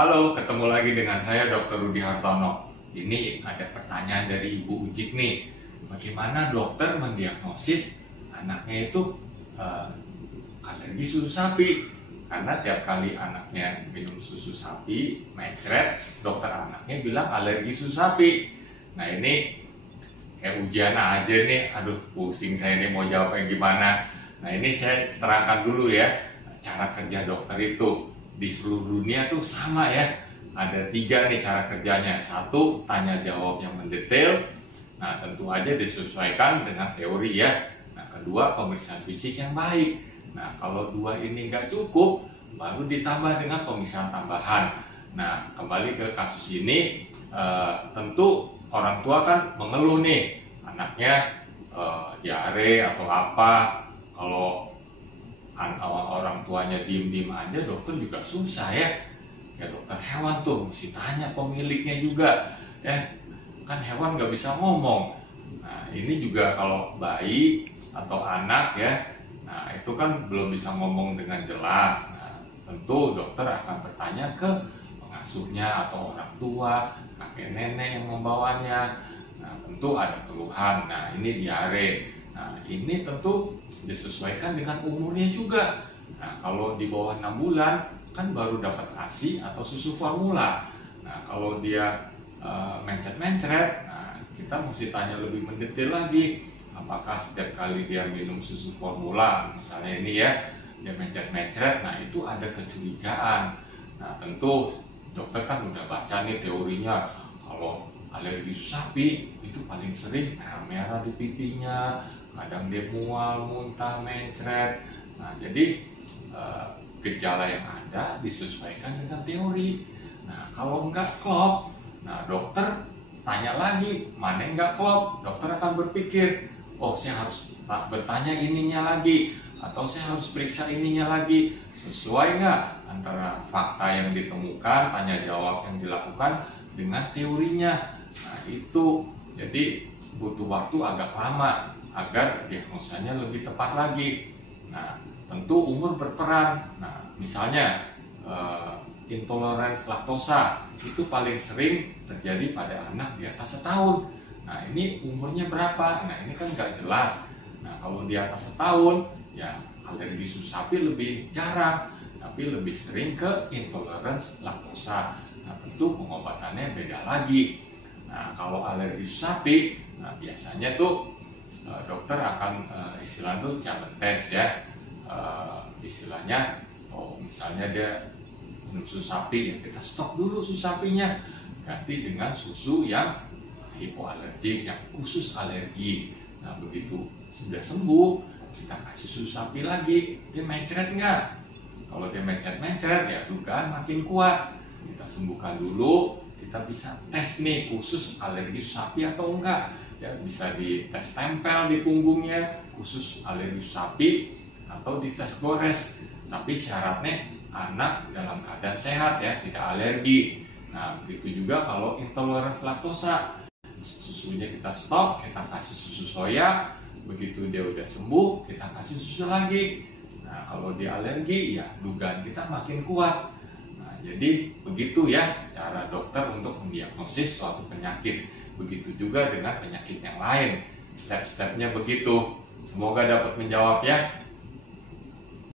Halo, ketemu lagi dengan saya Dr. Rudi Hartono. Ini ada pertanyaan dari Ibu Ujik nih. Bagaimana dokter mendiagnosis anaknya itu alergi susu sapi? Karena tiap kali anaknya minum susu sapi, mencret, dokter anaknya bilang alergi susu sapi. Nah ini kayak ujian aja nih. Aduh, pusing saya nih mau jawabnya gimana. Nah ini saya terangkan dulu ya, cara kerja dokter itu di seluruh dunia tuh sama ya. Ada 3 nih cara kerjanya. 1, tanya jawab yang mendetail. Nah tentu aja disesuaikan dengan teori ya. Nah kedua, pemeriksaan fisik yang baik. Nah kalau 2 ini nggak cukup, baru ditambah dengan pemeriksaan tambahan. Nah kembali ke kasus ini, tentu orang tua kan mengeluh nih, anaknya diare atau apa. Kalau orang tuanya diem-diem aja, dokter juga susah ya. Kayak dokter hewan tuh, mesti tanya pemiliknya juga. Kan hewan nggak bisa ngomong. Nah ini juga kalau bayi atau anak ya, nah itu kan belum bisa ngomong dengan jelas. Nah tentu dokter akan bertanya ke pengasuhnya atau orang tua, kakek nenek yang membawanya. Nah tentu ada keluhan. Nah ini diare. Nah ini tentu disesuaikan dengan umurnya juga. Nah kalau di bawah 6 bulan kan baru dapat ASI atau susu formula. Nah kalau dia mencret-mencret, nah kita mesti tanya lebih mendetail lagi. Apakah setiap kali dia minum susu formula, misalnya ini ya, dia mencret-mencret, nah itu ada kecurigaan. Nah tentu dokter kan udah baca nih teorinya. Kalau alergi susu sapi itu paling sering merah di pipinya, kadang dia mual, muntah, mencret. Nah jadi gejala yang ada disesuaikan dengan teori. Nah kalau nggak klop, nah dokter tanya lagi mana yang nggak klop. Dokter akan berpikir, oh saya harus bertanya ininya lagi, atau saya harus periksa ininya lagi. Sesuai nggak antara fakta yang ditemukan, tanya jawab yang dilakukan dengan teorinya. Nah itu jadi butuh waktu agak lama agar diagnosanya lebih tepat lagi. Nah tentu umur berperan. Nah misalnya intoleransi laktosa itu paling sering terjadi pada anak di atas setahun. Nah ini umurnya berapa? Nah ini kan nggak jelas. Nah kalau di atas setahun ya alergi susu sapi lebih jarang, tapi lebih sering ke intoleransi laktosa. Nah tentu pengobatannya beda lagi. Nah kalau alergi susu sapi, nah biasanya tuh dokter akan istilahnya tuh jalan tes ya. Istilahnya, misalnya dia minum susu sapi, ya kita stop dulu susu sapinya, ganti dengan susu yang hipoalergik, yang khusus alergi. Nah begitu sudah sembuh, kita kasih susu sapi lagi. Dia mencret nggak? Kalau dia mencret-mencret, ya dugaan makin kuat. Kita sembuhkan dulu, kita bisa tes nih khusus alergi susu sapi atau enggak. Ya bisa dites tempel di punggungnya khusus alergi sapi, atau dites gores. Tapi syaratnya anak dalam keadaan sehat ya, tidak alergi. Nah begitu juga kalau intoleransi laktosa, susunya kita stop, kita kasih susu soya. Begitu dia udah sembuh, kita kasih susu lagi. Nah kalau dia alergi, ya dugaan kita makin kuat. Nah jadi begitu ya cara dokter untuk mendiagnosis suatu penyakit. Begitu juga dengan penyakit yang lain, step-stepnya begitu. Semoga dapat menjawab ya.